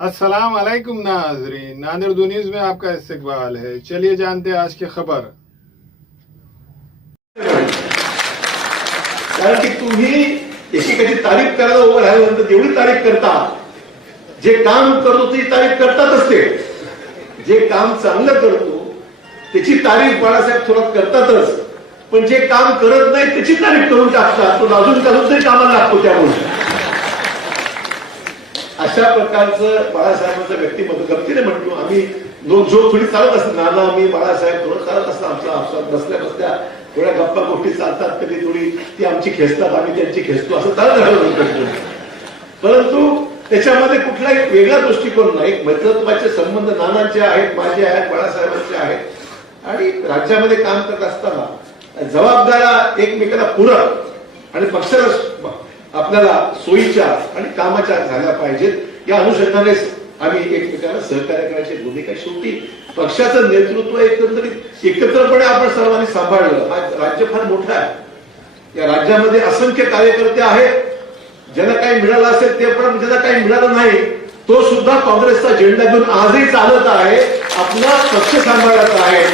अस्सलाम वालेकुम नाजरीन, नादिर दो न्यूज में आपका इस्तकबाल है। चलिए जानते हैं आज की खबर। कारण की तुम्ही एकेकाची तारीफ करायला उभं राहिल्यानंतर जेवढी तारीफ करता, जे काम करतो ती तारीफ करतातच ते. जे काम चांगलं करतो त्याची तारीफ बाळासाहेब थोरात करतातच, पण जे काम करत नाही त्याची तारीफ करून टाकतात. तो लाजून काढून तरी कामाला लागतो. त्यामुळे अशा प्रकारचं बाळासाहेबांचं व्यक्तिमत्व गमतीने म्हणतो आम्ही. जो थोडी चालत असत नाना मी बाळासाहेब थोडं चालत असतं आमच्या आपसात बसल्या बसल्या थोड्या गप्पा गोष्टी चालतात. कधी थोडी ती आमची खेचतात, आम्ही त्यांची खेचतो, असं चालत राहिलं. परंतु त्याच्यामध्ये कुठलाही वेगळा दृष्टिकोन नाही. मैत्रत्वाचे संबंध नानांचे आहेत, माझे आहेत, बाळासाहेबांचे आहेत. आणि राज्यामध्ये काम करत असताना जबाबदाऱ्या एकमेकांना पूरक आणि पक्षाला आपल्याला सोयीच्या आणि कामाच्या झाल्या पाहिजेत. या अनुषंगानेच आम्ही एकमेकांना सहकार्य करायची भूमिका. शेवटी पक्षाचं नेतृत्व एकंदरीत एकत्रपणे आपण सर्वांनी सांभाळलं. हा राज्य फार मोठं आहे. या राज्यामध्ये असंख्य कार्यकर्ते आहेत. ज्यांना काही मिळालं असेल ते, पण ज्यांना काही मिळालं नाही तो सुद्धा काँग्रेसचा झेंडा घेऊन आजही चालत आहे, आपला पक्ष सांभाळत आहे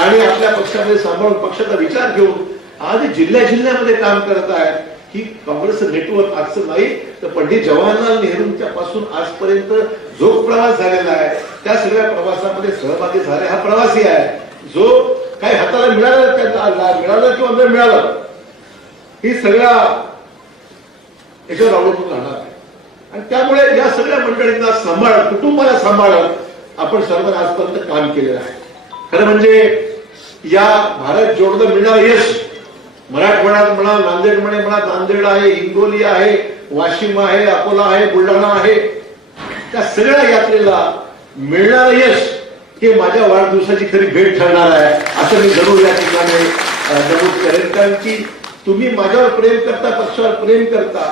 आणि आपल्या पक्षामध्ये सांभाळून पक्षाचा विचार घेऊन आज जिल्ह्यामध्ये काम करत आहे. ही काँग्रेसचं नेटवर्क आजचं नाही तर पंडित जवाहरलाल नेहरूंच्या पासून आजपर्यंत जो प्रवास झालेला आहे त्या सगळ्या प्रवासामध्ये सहभागी झाले हा प्रवासी आहे. जो काही हाताला मिळालं किंवा न मिळालं ही सगळ्या याच्यावर अवलंबून राहणार आहे. आणि त्यामुळे या सगळ्या मंडळींना सांभाळत, कुटुंबाला सांभाळत आपण सर्वांनी आजपर्यंत काम केलेलं आहे. खरं म्हणजे या भारत जोडलं मिळणारं यश मराठवाड्यात म्हणा, नांदेड म्हणा, नांदेड आहे, हिंगोली आहे, वाशिम आहे, अकोला आहे, बुलढाणा आहे, त्या सगळ्या यात्रेला मिळणारं यश हे माझ्या वाढदिवसाची खरी भेट ठरणार आहे असं मी जरूर या ठिकाणी नमूद करेन. कारण की तुम्ही माझ्यावर प्रेम करता, पक्षावर प्रेम करता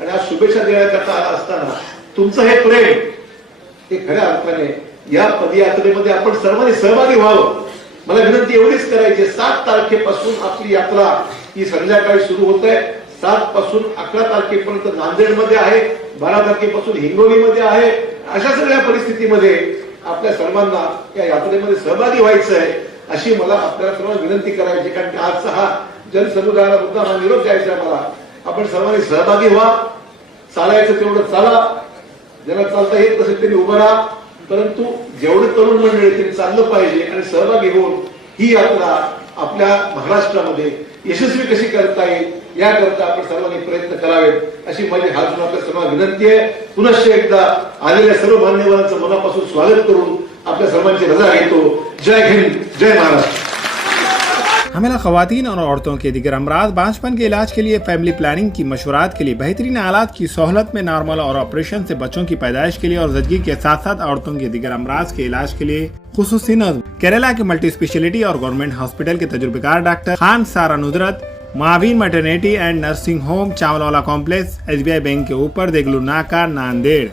आणि आज शुभेच्छा देण्याकरता आला असताना तुमचं हे प्रेम हे खऱ्या अर्थाने या पदयात्रेमध्ये आपण सर्वांनी सहभागी व्हावं. मला विनंती एवढीच करायची, 7 तारखेपासून आपली यात्रा ही संध्याकाळी सुरू होत आहे. 7 पासून 11 तारखेपर्यंत नांदेडमध्ये आहे, 12 तारखेपासून हिंगोलीमध्ये आहे. अशा सगळ्या परिस्थितीमध्ये आपल्या सर्वांना या यात्रेमध्ये सहभागी व्हायचं आहे अशी मला आपल्याला सर्वांना विनंती करायची. कारण की आजचा हा जनसमुदायाला मुद्दा हा निरोप द्यायचा आहे मला. आपण सर्वांनी सहभागी व्हा. चालायचं तेवढं चाला, ज्यांना चालता येत नसेल त्यांनी उभं राहा. परंतु जेवढे तरुण मंडळी त्यांनी चाललं पाहिजे आणि सहभागी होऊन ही यात्रा आपल्या महाराष्ट्रामध्ये यशस्वी कशी करता येईल याकरता आपण सर्वांनी प्रयत्न करावेत अशी माझी हात आपल्या सर्वांना विनंती आहे. पुनश्च एकदा आलेल्या सर्व मान्यवरांचं मनापासून स्वागत करून आपल्या सर्वांची रजा घेतो. जय हिंद, जय महाराष्ट्र. हमेला खवातीन और औरतों के दिगर अमराज, बांझपन के इलाज के लिए, फैमिली प्लानिंग की मशवरात के लिए, बेहतरीन आलात की सहूलत में, नॉर्मल और ऑपरेशन से बच्चों की पैदाइश के लिए और ज़चगी के साथ साथ औरतों के दिगर अमराज के इलाज के लिए खुसूसी नज़्म केरला के मल्टी स्पेशलिटी और गवर्नमेंट हॉस्पिटल के तजुर्बेकार doctor Khan Sara Nudrat, Maveen maternity and nursing home, Chawalwala complex, SBI bank के ऊपर, देगलू नाका, नांदेड़.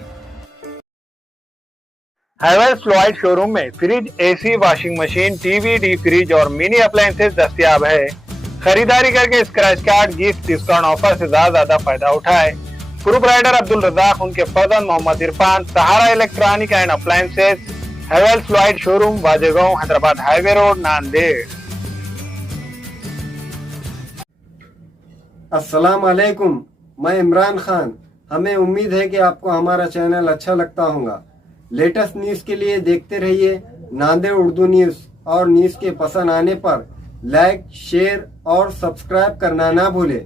हैवेल्स फ्लोराइड शोरूम में fridge, AC, washing machine, TV, D fridge और मिनी अप्लायंसेस दस्तयाब है. खरीदारी करके scratch card, gift, discount offer से ज्यादा फायदा उठाए. प्रोप्राइटर अब्दुल रजाक, उनके फर्जंद Mohammad Irfan, Sahara electronic and appliances, Havells फ्लोराइड showroom, Wajegaon, Hyderabad highway road, Nanded. अस्सलाम वालेकुम, मैं इमरान खान. हमें उम्मीद है कि आपको हमारा चैनल अच्छा लगता होगा. लेटेस्ट न्यूज़ के लिए देखते रहिए नांदेड़ उर्दू न्यूज़ और न्यूज़ के पसंद आने पर लाइक, शेयर और सब्सक्राइब करना ना भूलें.